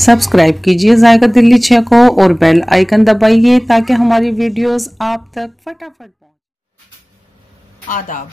Subscribe कीजिए जायका दिल्ली 6 को और बेल आइकन दबाइए ताकि हमारी वीडियोस आप तक फटाफट पहुंचे। आदाब।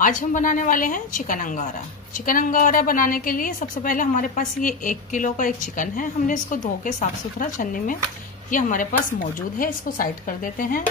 आज हम बनाने वाले हैं चिकन अंगारा। चिकन अंगारा बनाने के लिए सबसे पहले हमारे पास ये 1 किलो का एक चिकन है। हमने इसको धो के साफ सुथरा छन्नी में ये हमारे पास मौजूद है, इसको साइड कर देते हैं।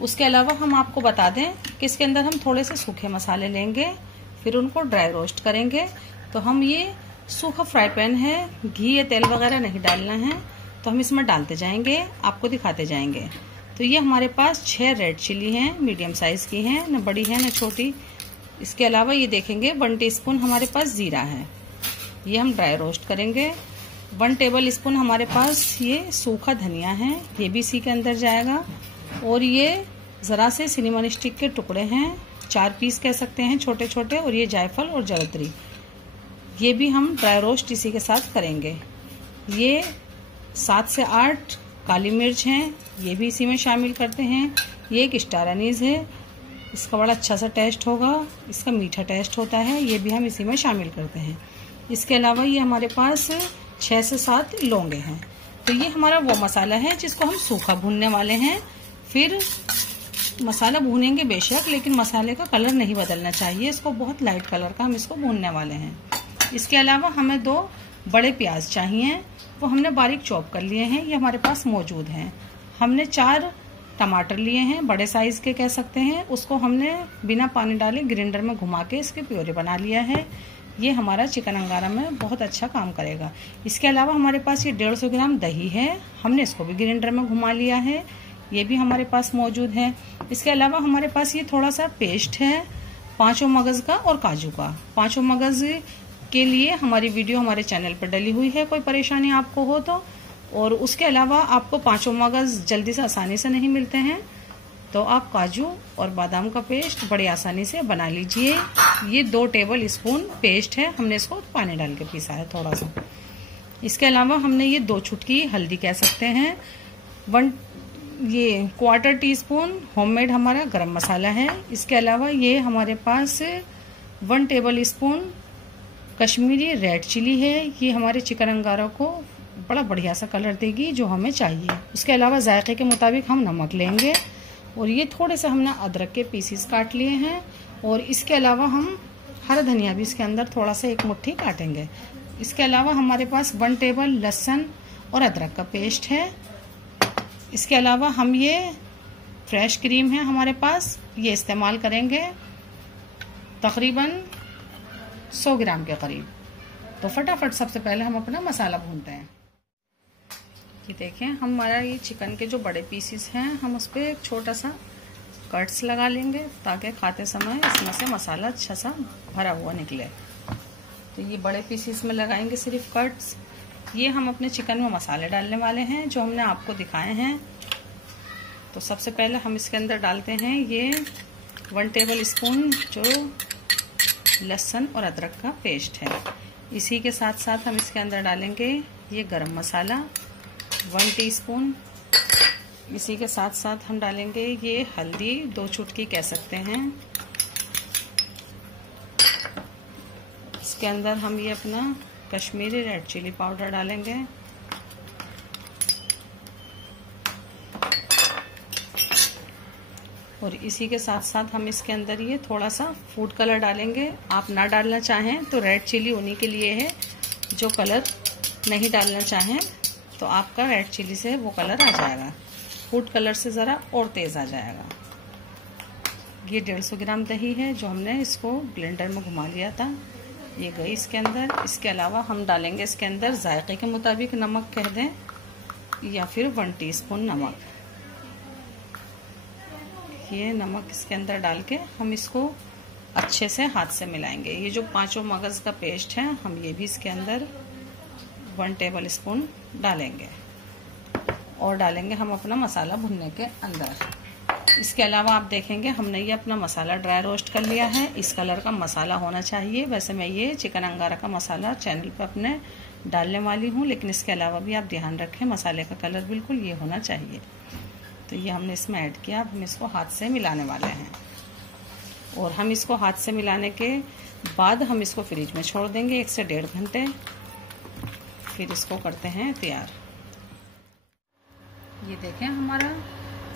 उसके अलावा हम आपको बता दें कि इसके अंदर हम थोड़े से सूखे मसाले लेंगे, फिर उनको ड्राई रोस्ट करेंगे। तो हम ये सूखा फ्राई पैन है, घी या तेल वगैरह नहीं डालना है, तो हम इसमें डालते जाएंगे, आपको दिखाते जाएंगे। तो ये हमारे पास 6 रेड चिली हैं, मीडियम साइज की हैं, न बड़ी है न छोटी। इसके अलावा ये देखेंगे 1 टीस्पून हमारे पास जीरा है, ये हम ड्राई रोस्ट करेंगे। 1 टेबल स्पून हमारे पास ये सूखा धनिया है, ये भी इसी के अंदर जाएगा। और ये ज़रा से सिनेमन स्टिक के टुकड़े हैं, 4 पीस कह सकते हैं, छोटे छोटे। और ये जायफल और जवित्री, ये भी हम ड्राई रोस्ट इसी के साथ करेंगे। ये 7 से 8 काली मिर्च हैं, ये भी इसी में शामिल करते हैं। ये एक स्टार अनीस है, इसका बड़ा अच्छा सा टेस्ट होगा, इसका मीठा टेस्ट होता है, ये भी हम इसी में शामिल करते हैं। इसके अलावा ये हमारे पास 6 से 7 लौंगे हैं। तो ये हमारा वो मसाला है जिसको हम सूखा भूनने वाले हैं। फिर मसाला भूनेंगे बेशक, लेकिन मसाले का कलर नहीं बदलना चाहिए, इसको बहुत लाइट कलर का हम इसको भूनने वाले हैं। इसके अलावा हमें 2 बड़े प्याज चाहिए, वो हमने बारीक चॉप कर लिए हैं, ये हमारे पास मौजूद हैं। हमने 4 टमाटर लिए हैं, बड़े साइज के कह सकते हैं, उसको हमने बिना पानी डाले ग्राइंडर में घुमा के इसके प्योरे बना लिया है। ये हमारा चिकन अंगारा में बहुत अच्छा काम करेगा। इसके अलावा हमारे पास ये 150 ग्राम दही है, हमने इसको भी ग्राइंडर में घुमा लिया है, ये भी हमारे पास मौजूद है। इसके अलावा हमारे पास ये थोड़ा सा पेस्ट है 5 मगज का और काजू का। 5 मगज के लिए हमारी वीडियो हमारे चैनल पर डली हुई है, कोई परेशानी आपको हो तो। और उसके अलावा आपको 5 मगज जल्दी से आसानी से नहीं मिलते हैं, तो आप काजू और बादाम का पेस्ट बड़ी आसानी से बना लीजिए। ये 2 टेबल स्पून पेस्ट है, हमने इसको पानी डाल के पीसा है थोड़ा सा। इसके अलावा हमने ये 2 चुटकी हल्दी कह सकते हैं, 1/4 टीस्पून होममेड हमारा गरम मसाला है। इसके अलावा ये हमारे पास 1 tablespoon Kashmiri red chilli है, ये हमारे चिकन अंगारा को बड़ा बढ़िया सा कलर देगी जो हमें चाहिए। उसके अलावा जायके के मुताबिक हम नमक लेंगे, और ये थोड़े से हमने अदरक के पीसीस काट लिए हैं। और इसके अलावा हम हरा धनिया भी इसके अंदर थोड़ा सा 1 मुट्ठी काटेंगे। इसके अलावा हमारे पास 1 टेबल लहसुन और अदरक का पेस्ट है। इसके अलावा हम ये फ्रेश क्रीम है हमारे पास, ये इस्तेमाल करेंगे तकरीबन 100 ग्राम के करीब। तो फटाफट सबसे पहले हम अपना मसाला भूनते हैं। ये देखें, हमारा ये चिकन के जो बड़े पीसीस हैं, हम उस पर एक छोटा सा कट्स लगा लेंगे ताकि खाते समय इसमें से मसाला अच्छा सा भरा हुआ निकले। तो ये बड़े पीसीस में लगाएंगे सिर्फ कट्स। ये हम अपने चिकन में मसाले डालने वाले हैं जो हमने आपको दिखाए हैं। तो सबसे पहले हम इसके अंदर डालते हैं ये 1 टेबल स्पून जो लहसुन और अदरक का पेस्ट है। इसी के साथ साथ हम इसके अंदर डालेंगे ये गरम मसाला 1 टीस्पून। इसी के साथ साथ हम डालेंगे ये हल्दी 2 चुटकी कह सकते हैं। इसके अंदर हम ये अपना कश्मीरी रेड चिली पाउडर डालेंगे। और इसी के साथ साथ हम इसके अंदर ये थोड़ा सा फूड कलर डालेंगे। आप ना डालना चाहें तो रेड चिली उन्हीं के लिए है, जो कलर नहीं डालना चाहें तो आपका रेड चिली से वो कलर आ जाएगा, फूड कलर से ज़रा और तेज़ आ जाएगा। ये 150 ग्राम दही है जो हमने इसको ब्लेंडर में घुमा लिया था, ये गई इसके अंदर। इसके अलावा हम डालेंगे इसके अंदर जायके के मुताबिक नमक कह दें, या फिर 1 टीस्पून नमक। ये नमक इसके अंदर डाल के हम इसको अच्छे से हाथ से मिलाएंगे। ये जो 5 मगज का पेस्ट है, हम ये भी इसके अंदर 1 टेबल स्पून डालेंगे। और डालेंगे हम अपना मसाला भुनने के अंदर। इसके अलावा आप देखेंगे हमने ये अपना मसाला ड्राई रोस्ट कर लिया है, इस कलर का मसाला होना चाहिए। वैसे मैं ये चिकन अंगारा का मसाला चैनल पर अपने डालने वाली हूँ, लेकिन इसके अलावा भी आप ध्यान रखें मसाले का कलर बिल्कुल ये होना चाहिए। तो ये हमने इसमें ऐड किया, अब हम इसको हाथ से मिलाने वाले हैं। और हम इसको हाथ से मिलाने के बाद हम इसको फ्रिज में छोड़ देंगे 1 से 1.5 घंटे। फिर इसको करते हैं तैयार। ये देखें हमारा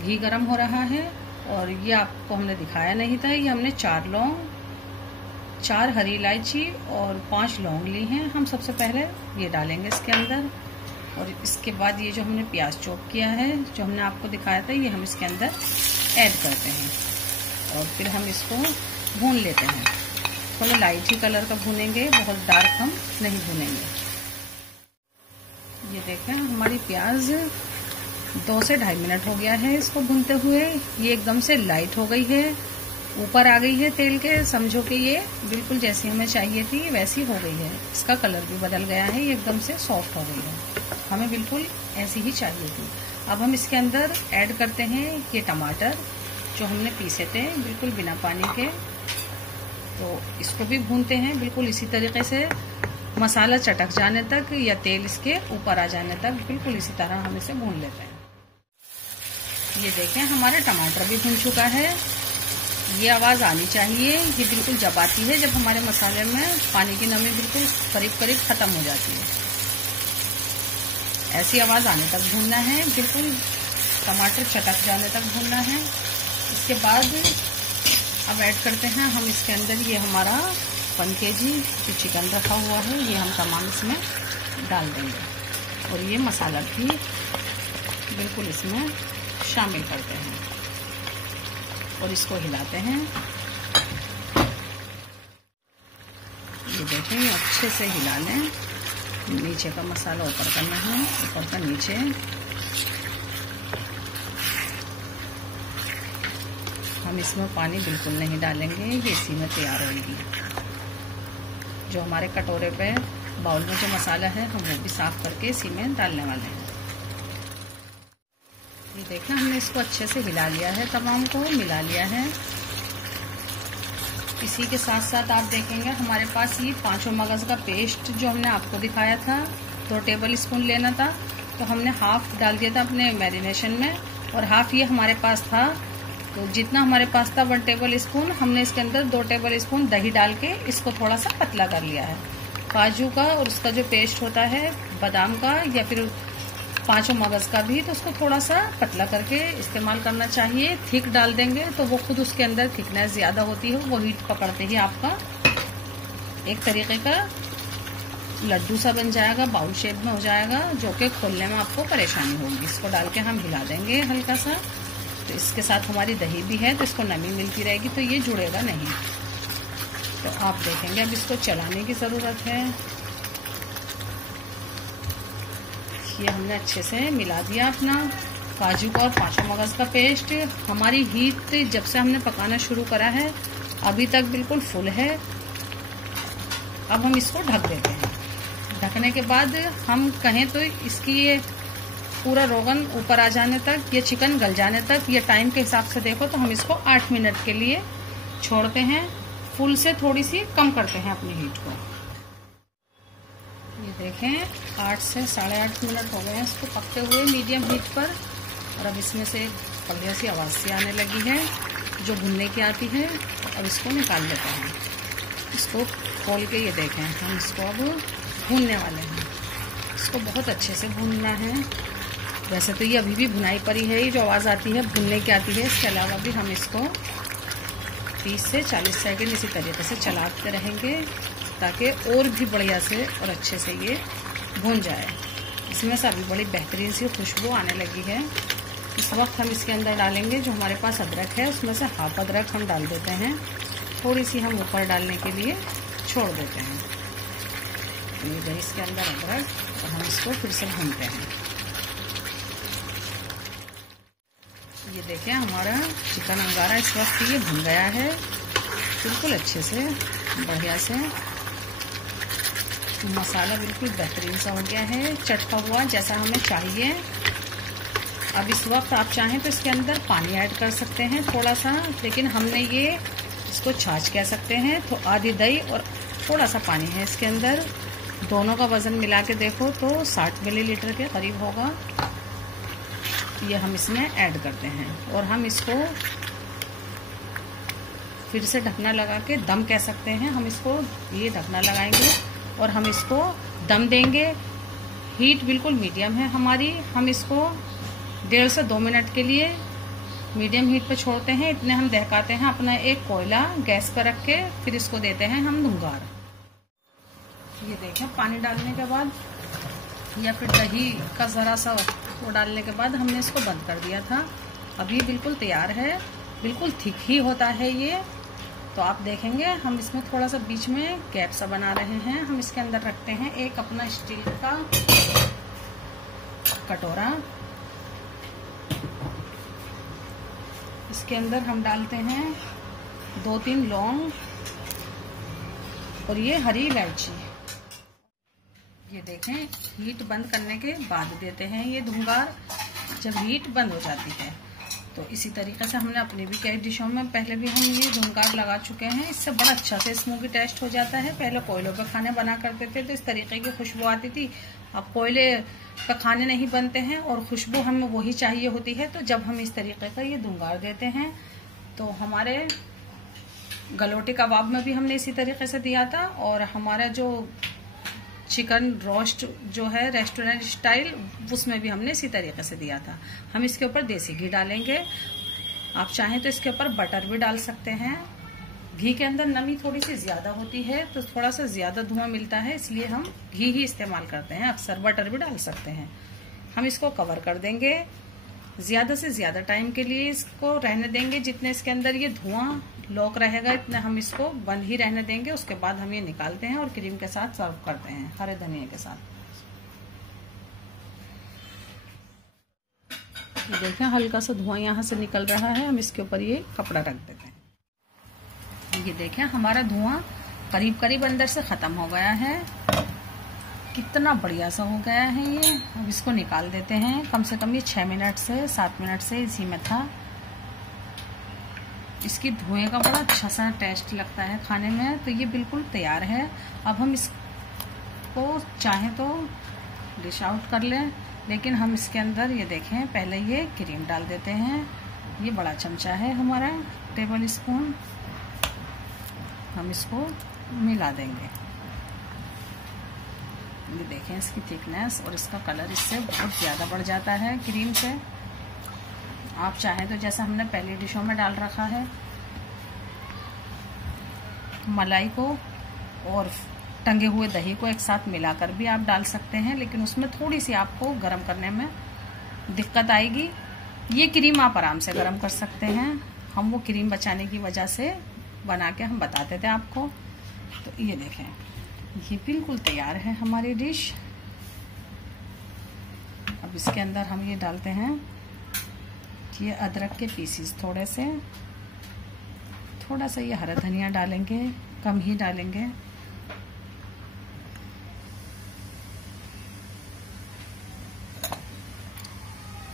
घी गरम हो रहा है और ये आपको हमने दिखाया नहीं था। ये हमने 4 लौंग, 4 हरी इलायची और 5 लौंग ली हैं। हम सबसे पहले ये डालेंगे इसके अंदर और इसके बाद ये जो हमने प्याज चॉप किया है, जो हमने आपको दिखाया था, ये हम इसके अंदर ऐड करते हैं और फिर हम इसको भून लेते हैं। थोड़ा लाइट ही कलर का भूनेंगे, बहुत डार्क हम नहीं भूनेंगे। ये देखें हमारी प्याज 2 से 2.5 मिनट हो गया है इसको भूनते हुए। ये एकदम से लाइट हो गई है, ऊपर आ गई है तेल के। समझो कि ये बिल्कुल जैसी हमें चाहिए थी वैसी हो गई है। इसका कलर भी बदल गया है, ये एकदम से सॉफ्ट हो गई है। हमें बिल्कुल ऐसी ही चाहिए थी। अब हम इसके अंदर ऐड करते हैं ये टमाटर जो हमने पीसे थे बिल्कुल बिना पानी के। तो इसको भी भूनते हैं बिल्कुल इसी तरीके से, मसाला चटक जाने तक या तेल इसके ऊपर आ जाने तक, बिल्कुल इसी तरह हम इसे भून लेते हैं। ये देखें हमारा टमाटर भी भून चुका है। ये आवाज़ आनी चाहिए, ये बिल्कुल जब आती है जब हमारे मसाले में पानी की नमी बिल्कुल करीब करीब ख़त्म हो जाती है। ऐसी आवाज़ आने तक भूनना है, बिल्कुल टमाटर चटक जाने तक भूनना है। इसके बाद अब ऐड करते हैं हम इसके अंदर ये हमारा 1 kg जो चिकन रखा हुआ है, ये हम तमाम इसमें डाल देंगे और ये मसाला भी बिल्कुल इसमें शामिल करते हैं और इसको हिलाते हैं। ये देखें अच्छे से हिला लें। नीचे का मसाला ऊपर करना है, ऊपर का नीचे। हम इसमें पानी बिल्कुल नहीं डालेंगे, ये इसी में तैयार होगी। जो हमारे कटोरे पे बाउल में जो मसाला है हम वो भी साफ करके इसी में डालने वाले हैं। ये देखना हमने इसको अच्छे से हिला लिया है, तमाम को मिला लिया है। इसी के साथ साथ आप देखेंगे हमारे पास ये 5 मगज का पेस्ट जो हमने आपको दिखाया था 2 टेबल स्पून लेना था, तो हमने हाफ डाल दिया था अपने मैरिनेशन में और हाफ ये हमारे पास था। तो जितना हमारे पास था 1 टेबल स्पून, हमने इसके अंदर 2 टेबल स्पून दही डाल के इसको थोड़ा सा पतला कर लिया है। काजू का और उसका जो पेस्ट होता है बादाम का या फिर 5 मगज का भी, तो उसको थोड़ा सा पतला करके इस्तेमाल करना चाहिए। थिक डाल देंगे तो वो खुद उसके अंदर थिकनेस ज़्यादा होती है, वो हीट पकड़ते ही आपका एक तरीके का लड्डू सा बन जाएगा, बाउल शेप में हो जाएगा, जो कि खोलने में आपको परेशानी होगी। इसको डाल के हम हिला देंगे हल्का सा। तो इसके साथ हमारी दही भी है तो इसको नमी मिलती रहेगी, तो ये जुड़ेगा नहीं। तो आप देखेंगे अब इसको चलाने की ज़रूरत है। ये हमने अच्छे से मिला दिया अपना काजू का और 5 मगज का पेस्ट। हमारी हीट जब से हमने पकाना शुरू करा है अभी तक बिल्कुल फुल है। अब हम इसको ढक देते हैं। ढकने के बाद हम कहें तो इसकी ये पूरा रोगन ऊपर आ जाने तक, ये चिकन गल जाने तक, ये टाइम के हिसाब से देखो तो हम इसको 8 मिनट के लिए छोड़ते हैं। फुल से थोड़ी सी कम करते हैं अपनी हीट को। ये देखें 8 से 8.5 मिनट हो गए हैं इसको पकते हुए मीडियम हीट पर। और अब इसमें से बढ़िया सी आवाज़ सी आने लगी है जो भुनने की आती है। अब इसको निकाल लेते हैं। इसको खोल के ये देखें हम इसको अब भूनने वाले हैं। इसको बहुत अच्छे से भूनना है। वैसे तो ये अभी भी भुनाई परी है, ये जो आवाज़ आती है भुनने की आती है। इसके अलावा भी हम इसको 30 से 40 सेकंड इसी तरीके से चलाते रहेंगे ताकि और भी बढ़िया से और अच्छे से ये भून जाए। इसमें से अभी बड़ी बेहतरीन सी खुशबू आने लगी है। इस वक्त हम इसके अंदर डालेंगे जो हमारे पास अदरक है, उसमें से हाफ अदरक हम डाल देते हैं। थोड़ी सी हम ऊपर डालने के लिए छोड़ देते हैं। ये गई इसके अंदर अदरक और हम इसको फिर से भूनते हैं। ये देखें हमारा चिकन अंगारा इस वक्त ये भुन गया है बिल्कुल अच्छे से, बढ़िया से। मसाला बिल्कुल बेहतरीन सा हो गया है, चटका हुआ जैसा हमें चाहिए। अब इस वक्त आप चाहें तो इसके अंदर पानी ऐड कर सकते हैं थोड़ा सा, लेकिन हमने ये इसको छाछ कह सकते हैं। तो आधी दही और थोड़ा सा पानी है इसके अंदर। दोनों का वज़न मिला के देखो तो 60 मिलीलीटर के करीब होगा। ये हम इसमें ऐड करते हैं और हम इसको फिर से ढकना लगा के दम कह सकते हैं। हम इसको ये ढकना लगाएंगे और हम इसको दम देंगे हीट बिल्कुल मीडियम है हमारी। हम इसको 1.5 से 2 मिनट के लिए मीडियम हीट पे छोड़ते हैं। इतने हम दहकाते हैं अपना एक कोयला गैस पर रख के, फिर इसको देते हैं हम धुंगार। ये देखें, पानी डालने के बाद या फिर दही का ज़रा सा वो डालने के बाद हमने इसको बंद कर दिया था। अब ये बिल्कुल तैयार है, बिल्कुल थिक ही होता है ये। तो आप देखेंगे हम इसमें थोड़ा सा बीच में गैप सा बना रहे हैं। हम इसके अंदर रखते हैं एक अपना स्टील का कटोरा। इसके अंदर हम डालते हैं 2-3 लौंग और ये हरी इलायची। ये देखें, हीट बंद करने के बाद देते हैं ये धुंगार। जब हीट बंद हो जाती है तो इसी तरीके से हमने अपनी भी कई डिशों में पहले भी हम ये धुंगार लगा चुके हैं। इससे बड़ा अच्छा से स्मोकी टेस्ट हो जाता है। पहले कोयलों पे खाने बना करते थे तो इस तरीके की खुशबू आती थी। अब कोयले पे खाने नहीं बनते हैं और खुशबू हमें वही चाहिए होती है। तो जब हम इस तरीके का ये धुंगार देते हैं तो हमारे गलोटी कबाब में भी हमने इसी तरीके से दिया था, और हमारा जो चिकन रोस्ट जो है रेस्टोरेंट स्टाइल, उसमें भी हमने इसी तरीके से दिया था। हम इसके ऊपर देसी घी डालेंगे। आप चाहें तो इसके ऊपर बटर भी डाल सकते हैं। घी के अंदर नमी थोड़ी सी ज्यादा होती है तो थोड़ा सा ज्यादा धुआं मिलता है, इसलिए हम घी ही इस्तेमाल करते हैं। अक्सर बटर भी डाल सकते हैं। हम इसको कवर कर देंगे, ज्यादा से ज्यादा टाइम के लिए इसको रहने देंगे। जितने इसके अंदर ये धुआं लॉक रहेगा इतना हम इसको बंद ही रहने देंगे। उसके बाद हम ये niकालते हैं और क्रीम के साथ सर्व करते हैं, हरे धनिया के साथ। ये देखें, हल्का सा धुआं यहाँ से निकल रहा है। हम इसके ऊपर ये कपड़ा रख देते हैं। ये देखें, हमारा धुआं करीब करीब अंदर से खत्म हो गया है। कितना बढ़िया सा हो गया है ये। अब इसको निकाल देते हैं। कम से कम ये 6 मिनट से 7 मिनट से इसी में था। इसकी धुएं का बड़ा अच्छा सा टेस्ट लगता है खाने में। तो ये बिल्कुल तैयार है। अब हम इसको चाहें तो डिश आउट कर लें, लेकिन हम इसके अंदर ये देखें पहले ये क्रीम डाल देते हैं। ये बड़ा चमचा है हमारा, टेबल स्पून। हम इसको मिला देंगे। ये देखें, इसकी थिकनेस और इसका कलर इससे बहुत ज़्यादा बढ़ जाता है क्रीम से। आप चाहें तो जैसा हमने पहली डिशों में डाल रखा है, मलाई को और टंगे हुए दही को एक साथ मिलाकर भी आप डाल सकते हैं, लेकिन उसमें थोड़ी सी आपको गर्म करने में दिक्कत आएगी। ये क्रीम आप आराम से गर्म कर सकते हैं। हम वो क्रीम बचाने की वजह से बना के हम बताते थे आपको। तो ये देखें, ये बिल्कुल तैयार है हमारी डिश। अब इसके अंदर हम ये डालते हैं ये अदरक के पीसीस, थोड़ा सा ये हरा धनिया डालेंगे, कम ही डालेंगे।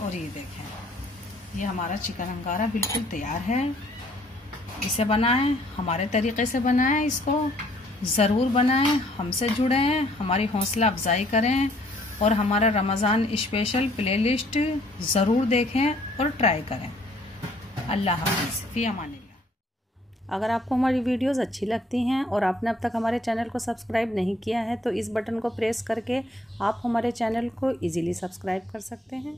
और ये देखें, ये हमारा चिकन अंगारा बिल्कुल तैयार है। इसे बनाएं, हमारे तरीके से बनाएं, इसको ज़रूर बनाएं। हमसे जुड़ें, हमारी हौसला अफजाई करें और हमारा रमज़ान स्पेशल प्लेलिस्ट ज़रूर देखें और ट्राई करें। अल्लाह हाफ़िज़, फ़ी अमानिल्लाह। अगर आपको हमारी वीडियोस अच्छी लगती हैं और आपने अब तक हमारे चैनल को सब्सक्राइब नहीं किया है तो इस बटन को प्रेस करके आप हमारे चैनल को इजीली सब्सक्राइब कर सकते हैं।